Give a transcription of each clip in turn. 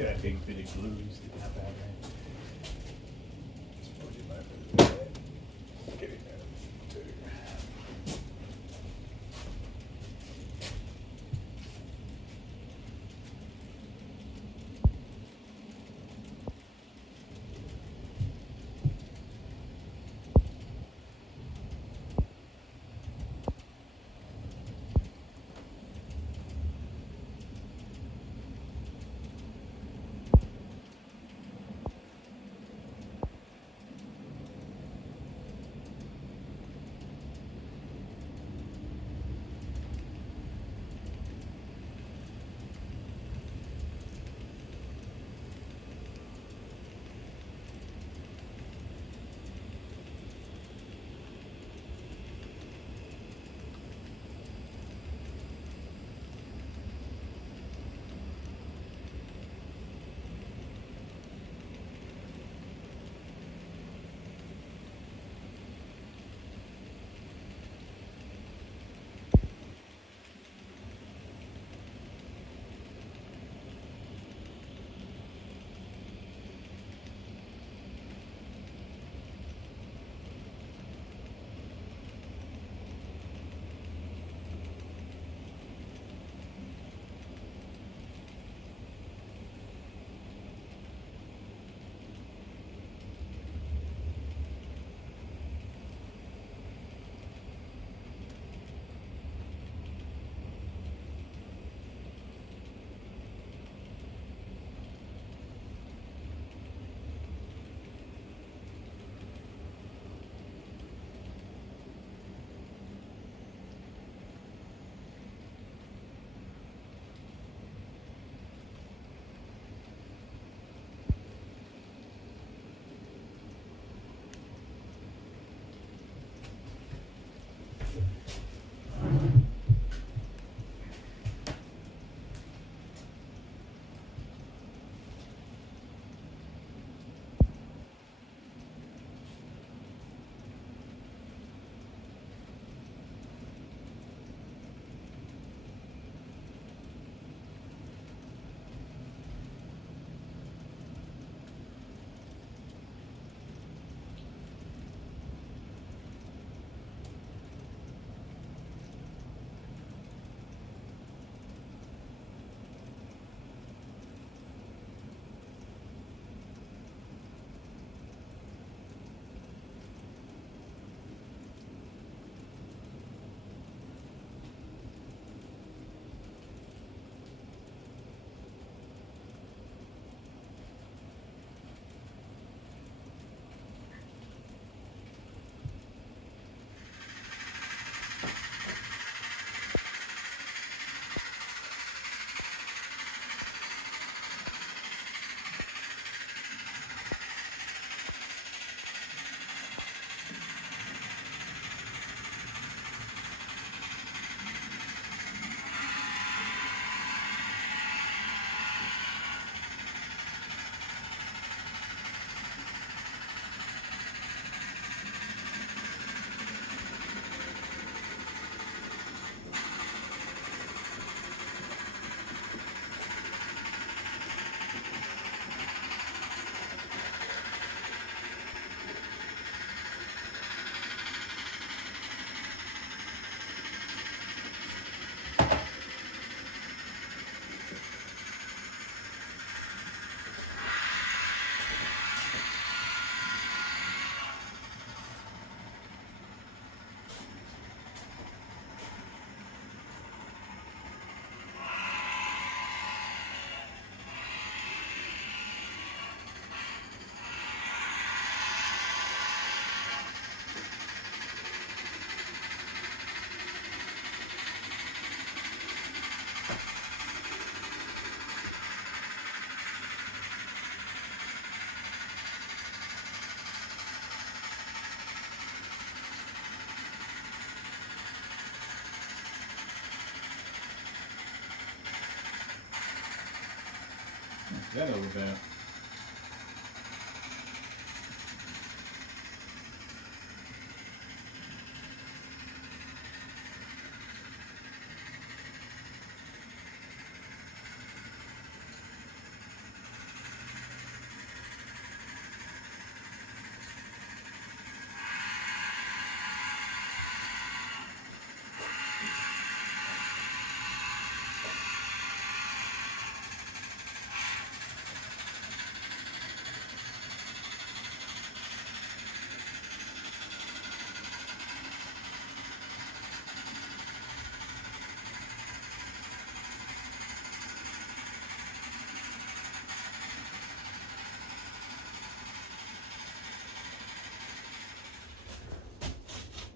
See that big bitty glue sticking out that way. Suppose you might move that. Get it there, too. That over there.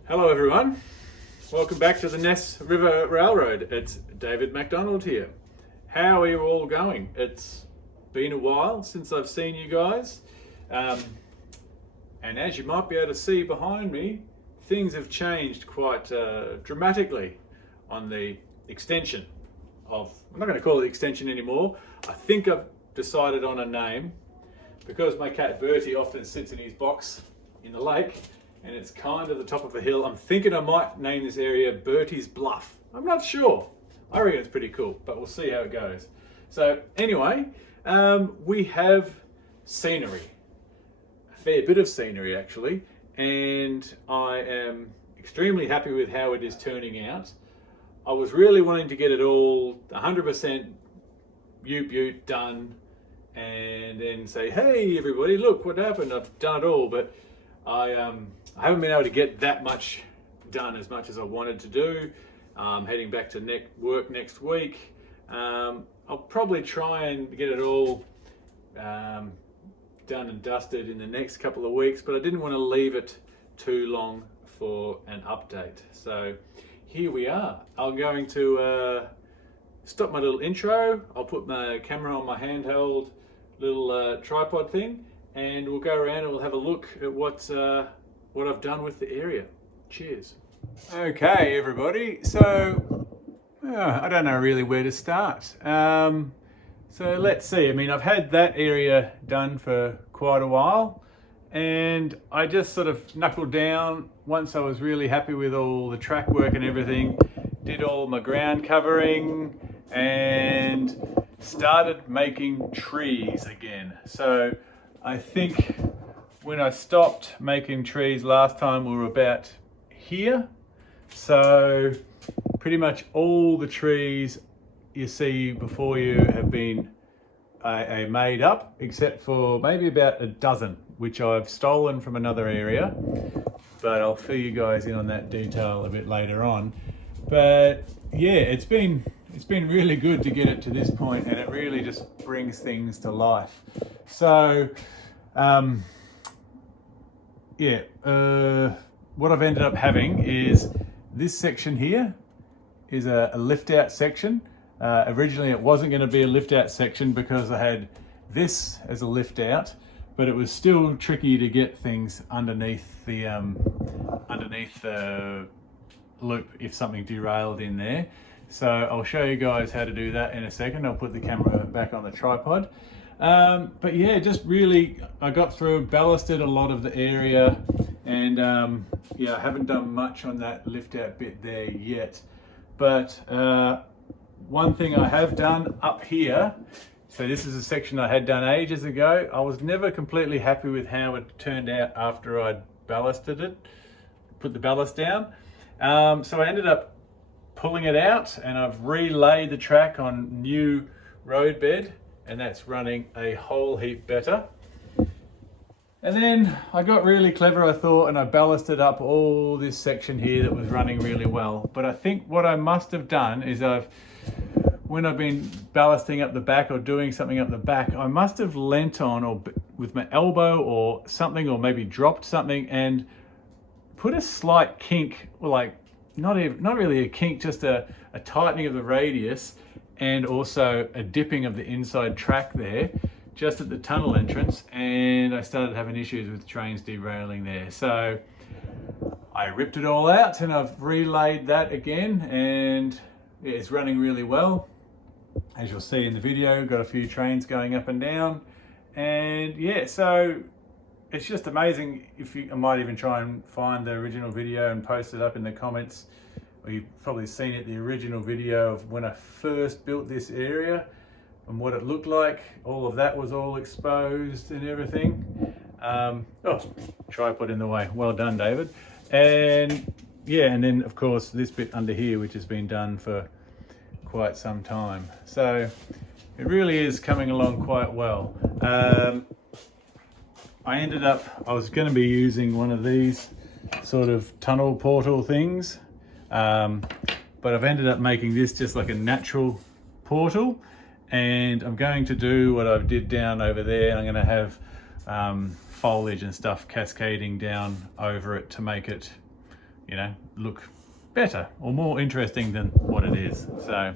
Hello everyone, welcome back to the Ness River Railroad. It's David MacDonald here. How are you all going? It's been a while since I've seen you guys, and as you might be able to see behind me, things have changed quite dramatically on the extension of, I'm not going to call it extension anymore. I think I've decided on a name because my cat Bertie often sits in his box in the lake and it's kind of the top of a hill. I'm thinking I might name this area Bertie's Bluff. I'm not sure. I reckon it's pretty cool, but we'll see how it goes. So anyway, we have scenery, a fair bit of scenery actually, and I am extremely happy with how it is turning out. I was really wanting to get it all 100% Ute done and then say, hey everybody, look what happened, I've done it all, but I haven't been able to get that much done as much as I wanted to do. Heading back to work next week. I'll probably try and get it all done and dusted in the next couple of weeks, but I didn't want to leave it too long for an update. So here we are. I'm going to stop my little intro. I'll put my camera on my handheld little tripod thing, and we'll go around and we'll have a look at what I've done with the area. Cheers. Okay, everybody. So I don't know really where to start. So let's see. I mean, I've had that area done for quite a while, and I just sort of knuckled down once I was really happy with all the track work and everything. Did all my ground covering and started making trees again. So I think when I stopped making trees last time, we were about here. So pretty much all the trees you see before you have been made up, except for maybe about a dozen, which I've stolen from another area. But I'll fill you guys in on that detail a bit later on. But yeah, it's been really good to get it to this point, and it really just brings things to life. So what I've ended up having is this section here is a lift out section. Originally it wasn't going to be a lift out section because I had this as a lift out, but it was still tricky to get things underneath the loop if something derailed in there. So I'll show you guys how to do that in a second. I'll put the camera back on the tripod. But yeah, just really, I got through, ballasted a lot of the area, and yeah, I haven't done much on that lift out bit there yet. But one thing I have done up here, so this is a section I had done ages ago. I was never completely happy with how it turned out after I'd ballasted it, put the ballast down. So I ended up pulling it out, and I've relaid the track on new road bed, and that's running a whole heap better. And then I got really clever, I thought, and I ballasted up all this section here that was running really well. But I think what I must have done is when I've been ballasting up the back or doing something up the back, I must have leant on or with my elbow or something, or maybe dropped something and put a slight kink, or like not really a kink, just a tightening of the radius, and also a dipping of the inside track there, just at the tunnel entrance, and I started having issues with trains derailing there. So I ripped it all out and I've relayed that again, and it's running really well. As you'll see in the video, got a few trains going up and down, and yeah, so it's just amazing. I might even try and find the original video and post it up in the comments. Or you've probably seen it, the original video of when I first built this area and what it looked like. All of that was all exposed and everything. Oh, tripod in the way. Well done, David. And yeah, and then of course this bit under here, which has been done for quite some time. So it really is coming along quite well. I was going to be using one of these sort of tunnel portal things, but I've ended up making this just like a natural portal, and I'm going to do what I did down over there. I'm going to have foliage and stuff cascading down over it to make it you know, look better or more interesting than what it is. So,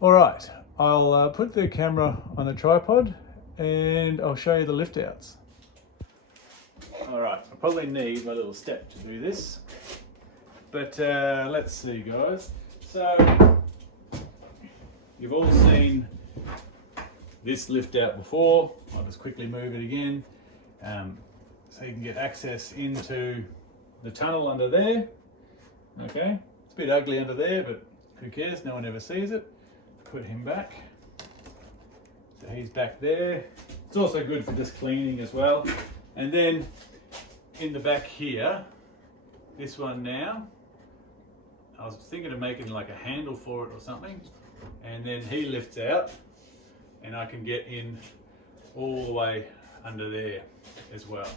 all right, I'll put the camera on a tripod and I'll show you the lift outs. All right, I probably need my little step to do this, but let's see, guys. So you've all seen this lift out before. I'll just quickly move it again, so you can get access into the tunnel under there. Okay, it's a bit ugly under there, but who cares? No one ever sees it. Put him back. So he's back there. It's also good for just cleaning as well. And then in the back here, this one now, I was thinking of making like a handle for it or something. And then he lifts out and I can get in all the way under there as well.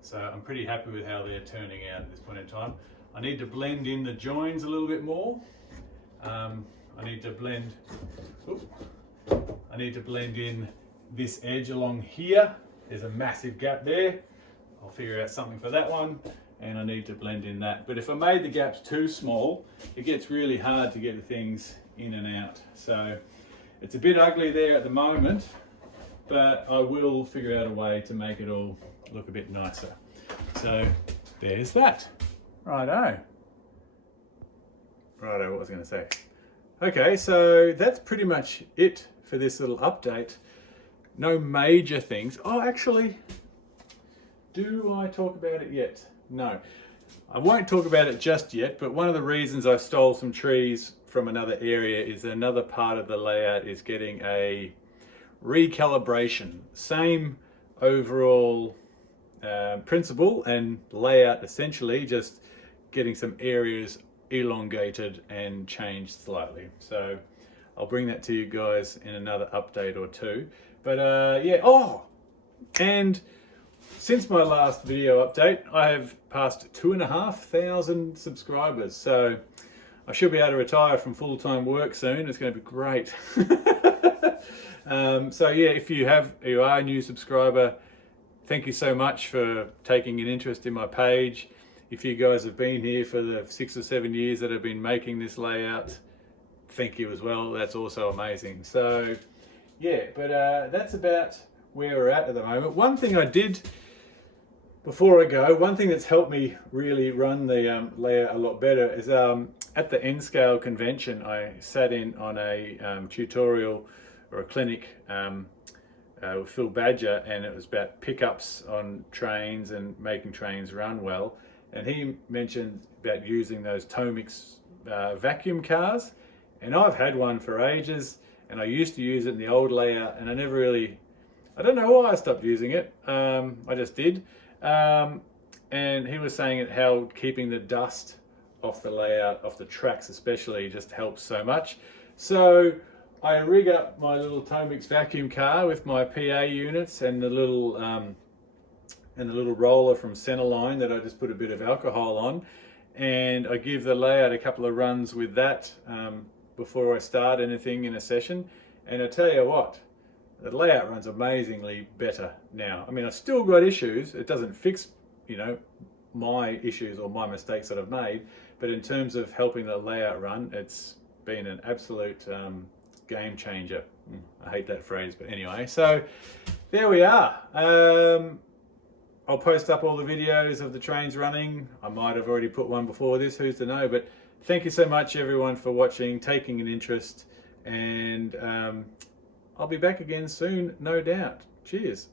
So I'm pretty happy with how they're turning out at this point in time. I need to blend in the joins a little bit more. I need to blend in this edge along here. There's a massive gap there. I'll figure out something for that one, and I need to blend in that. But if I made the gaps too small, it gets really hard to get the things in and out. So it's a bit ugly there at the moment, but I will figure out a way to make it all look a bit nicer. So there's that. Righto, what was I going to say? Okay, so that's pretty much it for this little update. No major things. Oh, actually, do I talk about it yet? No, I won't talk about it just yet, but one of the reasons I stole some trees from another area is another part of the layout is getting a recalibration. Same overall principle and layout, essentially, just getting some areas elongated and changed slightly. So I'll bring that to you guys in another update or two. But yeah, oh, and since my last video update, I have passed 2,500 subscribers. So I should be able to retire from full-time work soon. It's going to be great. So yeah, if you are a new subscriber, thank you so much for taking an interest in my page. If you guys have been here for the 6 or 7 years that I've been making this layout, thank you as well. That's also amazing. So yeah, but that's about where we're at the moment. One thing I did before I go, one thing that's helped me really run the layout a lot better is at the N-Scale convention, I sat in on a tutorial or a clinic with Phil Badger, and it was about pickups on trains and making trains run well. And he mentioned about using those Tomix vacuum cars, and I've had one for ages, and I used to use it in the old layout, and I don't know why I stopped using it. I just did. And he was saying how keeping the dust off the layout, off the tracks especially, just helps so much. So I rig up my little Tomix vacuum car with my PA units and the little roller from Centerline that I just put a bit of alcohol on, and I give the layout a couple of runs with that before I start anything in a session. And I tell you what, the layout runs amazingly better now. I mean, I've still got issues. It doesn't fix, my issues or my mistakes that I've made, but in terms of helping the layout run, it's been an absolute game changer. I hate that phrase, but anyway, so there we are. I'll post up all the videos of the trains running. I might have already put one before this, who's to know, but thank you so much everyone for watching, taking an interest, and I'll be back again soon, no doubt. Cheers.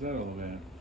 was that all about?